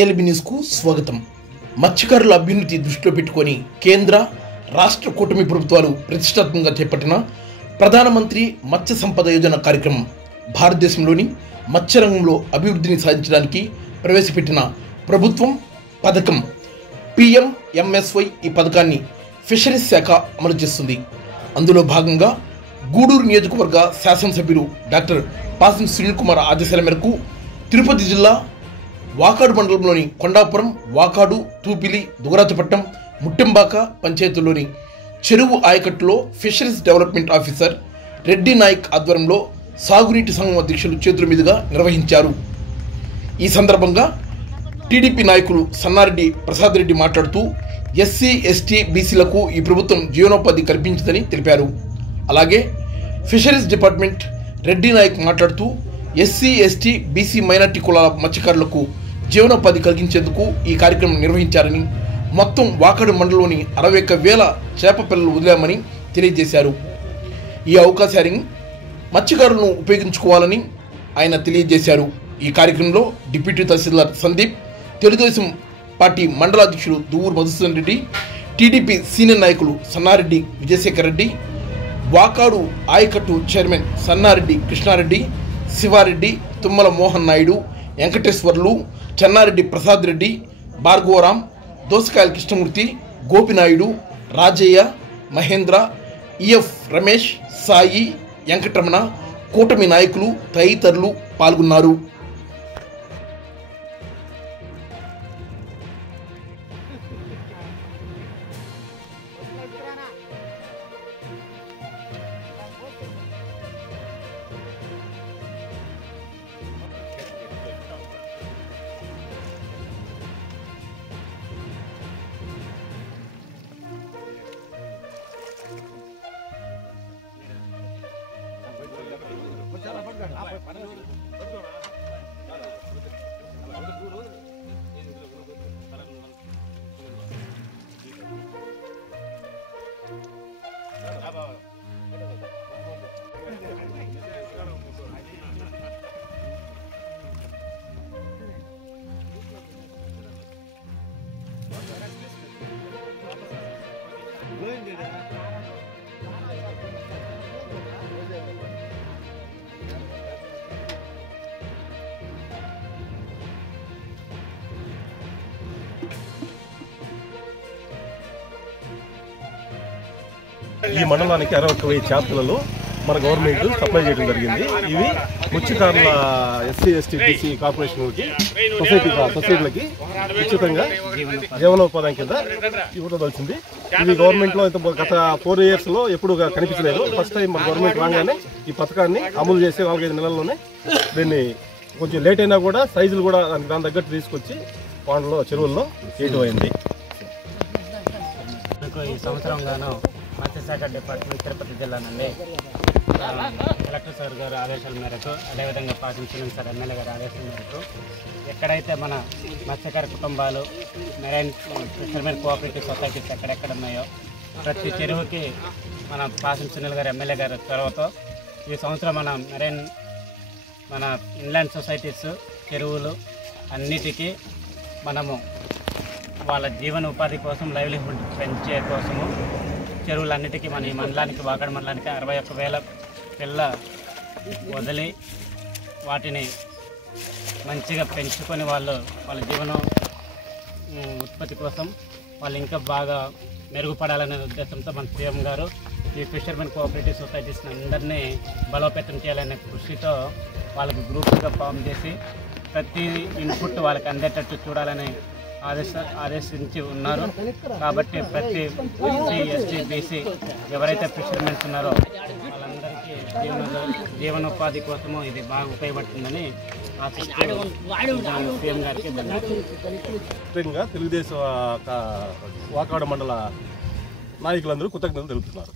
కేఎల్బి న్యూస్కు స్వాగతం. మత్స్యకారుల అభ్యున్నతి దృష్టిలో పెట్టుకొని కేంద్ర రాష్ట్ర కూటమి ప్రభుత్వాలు ప్రతిష్టాత్మకంగా చేపట్టిన ప్రధానమంత్రి మత్స్య సంపద యోజన కార్యక్రమం భారతదేశంలోని మత్స్యరంగంలో అభివృద్ధిని సాధించడానికి ప్రవేశపెట్టిన ప్రభుత్వం పథకం PMMSY. ఈ పథకాన్ని ఫిషరీస్ శాఖ అమలు చేస్తుంది. అందులో భాగంగా గూడూరు నియోజకవర్గ శాసనసభ్యులు డాక్టర్ పాసం సునీల్ కుమార్ ఆదేశాల మేరకు తిరుపతి జిల్లా వాకాడు మండలంలోని కొండాపురం, వాకాడు, తూపిలి, దుగరాజపట్నం, ముట్టెంబాక పంచాయతీల్లోని చెరువు ఆయకట్టులో fisheries development officer Reddy Nayak ఆధ్వర్యంలో సాగునీటి సంఘం అధ్యక్షులు చేతుల మీదుగా నిర్వహించారు. ఈ సందర్భంగా టీడీపీ నాయకులు సన్నారెడ్డి ప్రసాద్ రెడ్డి మాట్లాడుతూ SC, ST, BCలకు ఈ ప్రభుత్వం జీవనోపాధి కల్పించిందని తెలిపారు. అలాగే ఫిషరీస్ డిపార్ట్మెంట్ రెడ్డి నాయక్ మాట్లాడుతూ SC, ST, BC మైనార్టీ కులాల మత్స్యకారులకు జీవనోపాధి కలిగించేందుకు ఈ కార్యక్రమం నిర్వహించారని, మొత్తం వాకాడు మండలంలోని 61,000 చేప పిల్లలు వదిలామని తెలియజేశారు. ఈ అవకాశాన్ని మత్స్యకారులను ఉపయోగించుకోవాలని ఆయన తెలియజేశారు. ఈ కార్యక్రమంలో డిప్యూటీ తహసీల్దార్ సందీప్, తెలుగుదేశం పార్టీ మండల అధ్యక్షుడు దువ్వూరు మధుసూదన్ రెడ్డి, టీడీపీ సీనియర్ నాయకులు సన్నారెడ్డి విజయశేఖర్ రెడ్డి, వాకాడు ఆయకట్టు చైర్మన్ సన్నారెడ్డి కృష్ణారెడ్డి, శివారెడ్డి, తుమ్మల మోహన్ నాయుడు, వెంకటేశ్వర్లు, చెన్నారెడ్డి ప్రసాద్ రెడ్డి, భార్గవరాం, దోసకాయల కృష్ణమూర్తి, గోపినాయుడు, రాజయ్య, మహేంద్ర, EF రమేష్, సాయి, వెంకటరమణ, కూటమి నాయకులు తదితరులు పాల్గొన్నారు. ఈ మండలానికి 61,000 చేపలలో మన గవర్నమెంట్ సప్లై చేయడం జరిగింది. ఇవి మత్స్యకారుల SC, ST, BC కార్పొరేషన్లకి, సొసైటీలకి ఉచితంగా జీవనోపాధి కింద ఇవ్వదలిసింది. ఇది గవర్నమెంట్లో గత 4 yearsలో ఎప్పుడు కనిపించలేదు. ఫస్ట్ టైం మన గవర్నమెంట్ రాగానే ఈ పథకాన్ని అమలు చేసి 4-5 నెలల్లోనే దీన్ని కొంచెం లేట్ అయినా కూడా సైజులు కూడా దాని తగ్గట్టు తీసుకొచ్చి పాండ్లో, చెరువుల్లో చేయడం అయింది. ఈ సంవత్సరం గాను మత్స్యశాఖ డిపార్ట్మెంట్ తిరుపతి జిల్లా నుండి కలెక్టర్ సార్ గారు ఆదేశాల మేరకు, అదేవిధంగా పాసం సునీల్ సార్ ఎమ్మెల్యే గారి ఆదేశాల మేరకు ఎక్కడైతే మన మత్స్యకార కుటుంబాలు, మెరైన్ ఫిషర్మెన్ కోఆపరేటివ్ సొసైటీస్ ఎక్కడెక్కడ ఉన్నాయో ప్రతి చెరువుకి మన పాసం సునీల్ గారు ఎమ్మెల్యే గారి చొరవతో ఈ సంవత్సరం మన ఇన్లాండ్ సొసైటీస్, చెరువులు అన్నిటికీ మనము వాళ్ళ జీవన ఉపాధి కోసం, లైవ్లీహుడ్ పెంచే కోసము చెరువులన్నిటికీ మన ఈ మండలానికి, వాకాడు మండలానికి 61,000 పిల్ల వదిలి వాటిని మంచిగా పెంచుకొని వాళ్ళ జీవన ఉత్పత్తి కోసం వాళ్ళు ఇంకా బాగా మెరుగుపడాలనే ఉద్దేశంతో మన CM గారు ఈ ఫిషర్మెన్ కోఆపరేటివ్ సొసైటీస్ని అందరినీ బలోపేతం చేయాలనే కృషితో వాళ్ళకి గ్రూప్గా ఫామ్ చేసి ప్రతి ఇన్పుట్ వాళ్ళకి అందేటట్టు చూడాలని ఆదేశించి ఉన్నారు. కాబట్టి ప్రతి SC, ST, BC ఎవరైతే ఫిషర్మెన్స్ ఉన్నారో వాళ్ళందరికీ జీవనోపాధి కోసము ఇది బాగా ఉపయోగపడుతుందని ఆశిస్తూ CM గారికి ముఖ్యంగా తెలుగుదేశం వాకాడు మండల నాయకులందరూ కృతజ్ఞతలు తెలుపుతున్నారు.